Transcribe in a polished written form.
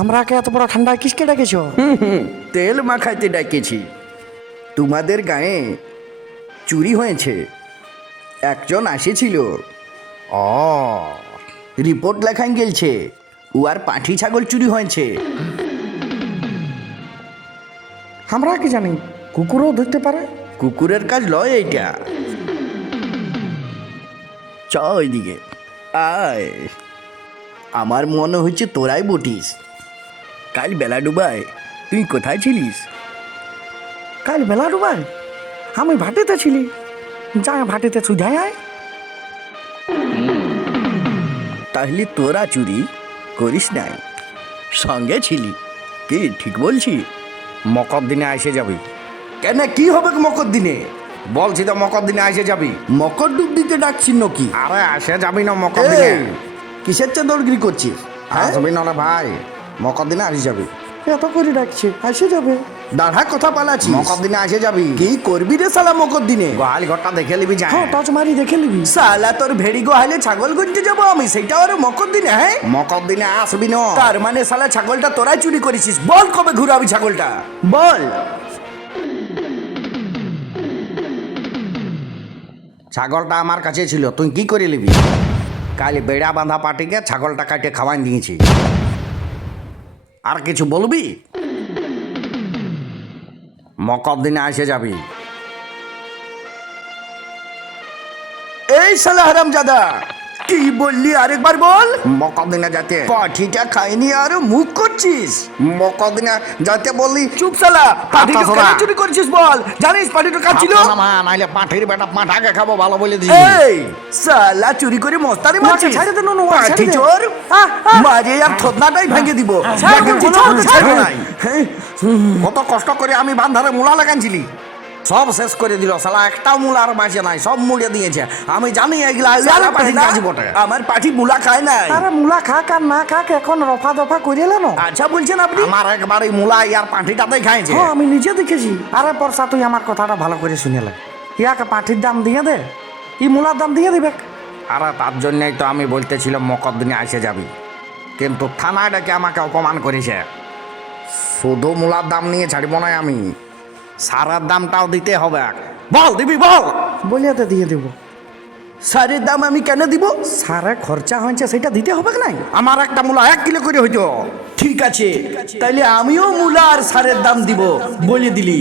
আমরাকে এত বড় ঠান্ডায় কিসকে ডেকেছ? তেল মাখাইতে ডাকেছি। তোমাদের গায়ে চুরি হয়েছে, একজন আসেছিল, ও রিপোর্ট লেখান গেলছে উয়ার পাঁঠি ছাগল চুরি হয়েছে। আমরা কি জানি, কুকুরও ধরতে পারে। কুকুরের কাজ লয় এইটা। চ ওইদিকে আয়। আমার মনে হচ্ছে তোরাই বটিস। কাল বেলা ডুবায় তুই কোথায় ছিলিস? কাল বেলা ডুবাই আমি ভাটিতে ছিলি। যাই ভাটিতে সুঝাই আয়। তাহলে তোরা চুরি করিস নাই, সঙ্গে ছিলি। কি ঠিক বলছি? মকর দিনে এসে যাবি। কেন, কি হবে মকর দিনে? বলছি তো মকর দিনে এসে যাবি। মকর ডুব দিতে ডাকছিস নাকি? আরে এসে যাবি না মকর দিনে? এই, কিসের চাঁদরগিরি করছিস? আসবি না রে ভাই, মকর দিনে এসে যাবি। এত করে ডাকছে, আসে যাবে। দাঁড়া কথা পালাচ্ছিস। মকর দিনে এসে যাবি। কি করবি রে শালা মকর দিনে? গোহাল ঘরটা দেখে নিবি যা। হ্যাঁ, টচ মারি দেখে নিবি। শালা তোর ভেড়ি গোহালে ছাগল গুনতে যাবো আমি, সেটা আর মকর দিনে? হ্যাঁ, মকর দিনে আসবি না। তার মানে শালা ছাগলটা তোরাই চুরি করেছিস। বল কবে ঘুরাবি ছাগলটা, বল। ছাগলটা আমার কাছে ছিল, তুই কি করে নিবি? কাল বেড়া বাঁধা পাটিকে ছাগলটা কাটে খাওয়াই দিয়েছি। আর কিছু বলবি? মকর দিনে এসে যাবি। এই শালা হারামজাদা, কি বললি আরেকবার বল। মকর দিনে যাতে পাঠিটা খাইনি আর মুখ করছিস। মকর দিনে যাতে বললি। চুপ শালা, পাঠিটা শোনা। কেন চুরি করছিস বল? জানিস পাঠিটা কাটছিল? নাইলে পাঠির বেটা পাঠাকে খাবো ভালো বলে দিছি। এই শালা চুরি করে মস্তানি মারছিস। ছেড়ে দে নুনু, ছেড়ে পাঠি দে। চোর, মারে আর থতনাটাই ভেঙে দিব। ছাড় বলছি, ছাড়, ছাড়। ছাড় নাই। কত কষ্ট করে আমি বান্ধারে মূলা লাগানছিলি, সব শেষ করে দিল শালা। একটাও মূলা আর বাঁচে নাই, সব মুড়ে দিয়েছে। আমি জানি এগুলা শালা পাঠির পেলা, কাজ বটে। আমার পাঠি মুলা খায় নাই। আরে মুলা খাক আর না খাক, এখন রফা দফা করে এলেন। আচ্ছা বলছেন আপনি? আমার একবার এই মূলা ইয়ার পাঠিটাতেই খাইছে। হ্যাঁ, আমি নিজে দেখেছি। আরে পরশা, তুই আমার কথাটা ভালো করে শুনে লে। ইয়াকে পাঠির দাম দিয়ে দে, ই মুলার দাম দিয়ে দিবে। আরে তার জন্যই তো আমি বলতেছিলাম মকর দিনে এসে যাবি, কিন্তু থানায় ডেকে আমাকে অপমান করেছে। শুধু মূলার দাম নিয়ে ছাড়ব না আমি, সারের দামটাও দিতে হবে। বল দিবি বল। বলিয়া তো দিয়ে দেবো। সারের দাম আমি কেন দিব? সারে খরচা হয়েছে, সেটা দিতে হবে কি নাই? আমার একটা মূলা 1 কিলো করে হইতো। ঠিক আছে, তাইলে আমিও মূলা আর সারের দাম দিব, বলে দিলি।